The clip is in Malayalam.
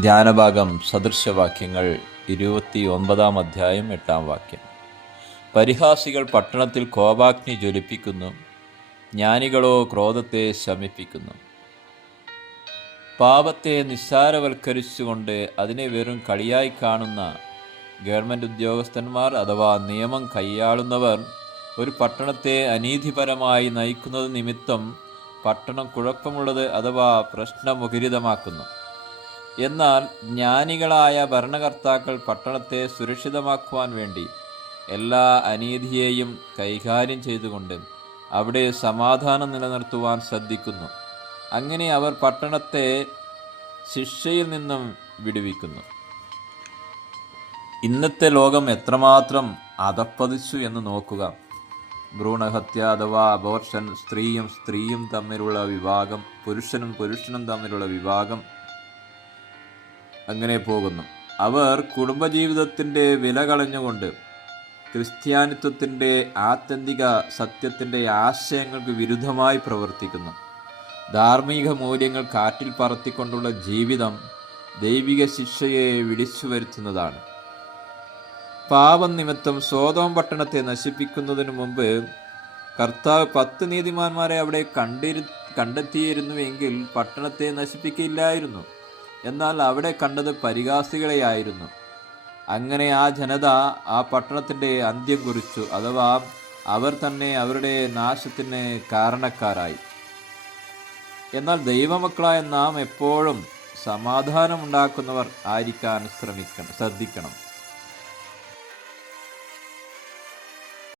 ധ്യാനഭാഗം സദൃശവാക്യങ്ങൾ ഇരുപത്തി ഒൻപതാം അധ്യായം എട്ടാം വാക്യം. പരിഹാസികൾ പട്ടണത്തിൽ കോപാഗ്നി ജ്വലിപ്പിക്കുന്നു ജ്ഞാനികളോ ക്രോധത്തെ ശമിപ്പിക്കുന്നു. പാപത്തെ നിസ്സാരവൽക്കരിച്ചുകൊണ്ട് അതിനെ വെറും കളിയായി കാണുന്ന ഗവൺമെന്റ് ഉദ്യോഗസ്ഥന്മാർ അഥവാ നിയമം കൈയാളുന്നവർ ഒരു പട്ടണത്തെ അനീതിപരമായി നയിക്കുന്നത് നിമിത്തം പട്ടണം കുഴപ്പമുള്ളത് അഥവാ പ്രശ്നമുഖരിതമാക്കുന്നു. എന്നാൽ ജ്ഞാനികളായ ഭരണകർത്താക്കൾ പട്ടണത്തെ സുരക്ഷിതമാക്കുവാൻ വേണ്ടി എല്ലാ അനീതിയെയും കൈകാര്യം ചെയ്തുകൊണ്ട് അവിടെ സമാധാനം നിലനിർത്തുവാൻ ശ്രദ്ധിക്കുന്നു. അങ്ങനെ അവർ പട്ടണത്തെ ശിക്ഷയിൽ നിന്നും വിടുവിക്കുന്നു. ഇന്നത്തെ ലോകം എത്രമാത്രം അതപ്പതിച്ചു എന്ന് നോക്കുക. ഭ്രൂണഹത്യ അഥവാ അബോർഷൻ സ്ത്രീയും സ്ത്രീയും തമ്മിലുള്ള വിഭാഗം പുരുഷനും പുരുഷനും തമ്മിലുള്ള വിവാഹം അങ്ങനെ പോകുന്നു. അവർ കുടുംബജീവിതത്തിന്റെ വില കളഞ്ഞുകൊണ്ട് ക്രിസ്ത്യാനിത്വത്തിന്റെ ആത്യന്തിക സത്യത്തിന്റെ ആശയങ്ങൾക്ക് വിരുദ്ധമായി പ്രവർത്തിക്കുന്നു. ധാർമ്മിക മൂല്യങ്ങൾ കാറ്റിൽ പറത്തിക്കൊണ്ടുള്ള ജീവിതം ദൈവിക ശിക്ഷയെ വിളിച്ചു വരുത്തുന്നതാണ്. പാപം നിമിത്തം സ്വതോം പട്ടണത്തെ നശിപ്പിക്കുന്നതിന് മുമ്പ് കർത്താവ് പത്ത് നീതിമാന്മാരെ അവിടെ കണ്ടിരു കണ്ടെത്തിയിരുന്നുവെങ്കിൽ പട്ടണത്തെ നശിപ്പിക്കില്ലായിരുന്നു എന്നാൽ അവിടെ കണ്ടത് പരിഹാസികളെയായിരുന്നു. അങ്ങനെ ആ ജനത ആ പട്ടണത്തിന്റെ അന്ത്യം കുറിച്ചു അഥവാ അവർ തന്നെ അവരുടെ നാശത്തിന് കാരണക്കാരായി. എന്നാൽ ദൈവമക്കളായ നാം എപ്പോഴും സമാധാനമുണ്ടാക്കുന്നവർ ആയിരിക്കാൻ ശ്രമിക്കണം ശ്രദ്ധിക്കണം.